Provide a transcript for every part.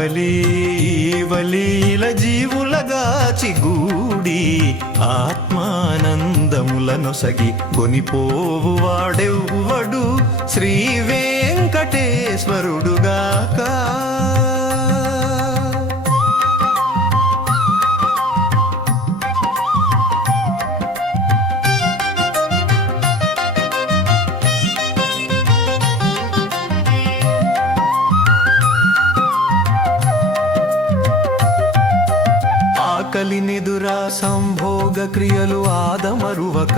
ఆవలి ఈవలీల జీవులగాచి గూడి ఆత్మానందములనొసగి కొనిపోవు వాడెవ్వడు. శ్రీ వెంకటేశ్వరుడుగాకా. ఆకలి నిదురా సంభోగ క్రియలు ఆదమరువక.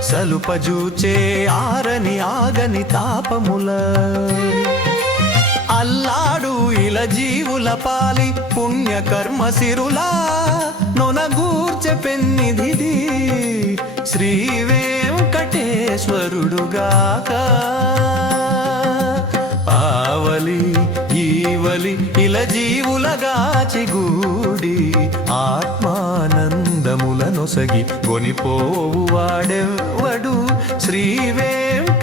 సలుపజూచే ఆరని ఆగని తాపముల. అల్లాడు ఇల జీవుల పాలి పుణ్య కర్మ సిరులా. నొనగూర్చె పెన్నిధిది శ్రీ వెంకటేశ్వరుడుగాక బలి ఇలా జీవులగాచి గూడి ఆత్మానందములనొసగి కొనిపోవు వాడెవ్వడు శ్రీ వెంకటేశ్వరుడుగాక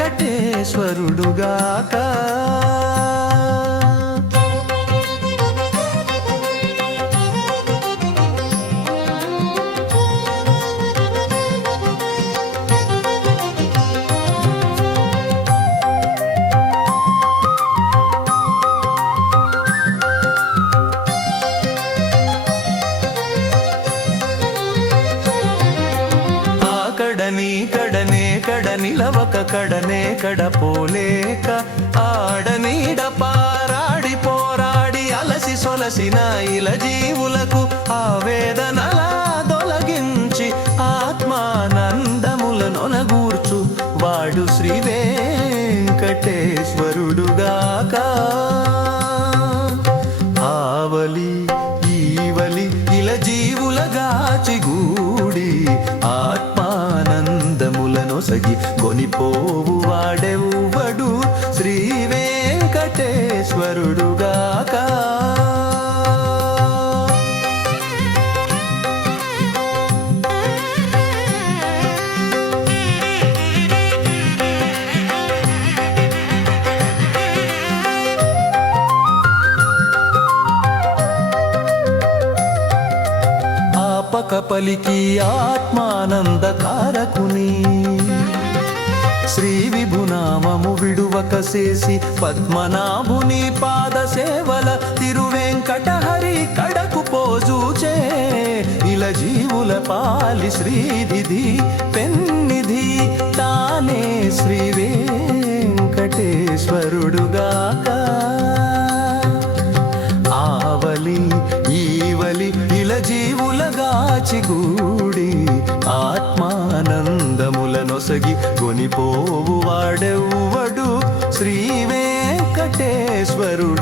ఆకడని కడనే కడ నిలవక కడనే కడ పోలేక ఆడనీడ పారాడి పోరాడి అలసి సొలసిన ఇల జీవులకు ఆవేదనలా ఆత్మానందముల నొనగూర్చు వాడు శ్రీ వెంకటేశ్వరుడుగాక ఆవలి ఈవలి ఇల జీవులగాచి గూడి ఆత్మానందములనొసగి కొనిపోవు వాడెవ్వడు శ్రీ వెంకటేశ్వరుడుగాక పలికి ఆత్మానంద కారకుని. శ్రీ విభునామము విడువక చేసి పద్మనాభుని పాద సేవల తిరువెంకటహరి కడకు పోజూచే ఇల జీవుల పాలి శ్రీనిధి పెన్నిధి తానే శ్రీ వెంకటేశ్వరుడుగాక ఆవలి ఈవలి ఇల జీవులగాచి కొనిపోవు వాడెవ్వడు శ్రీ వెంకటేశ్వరుడు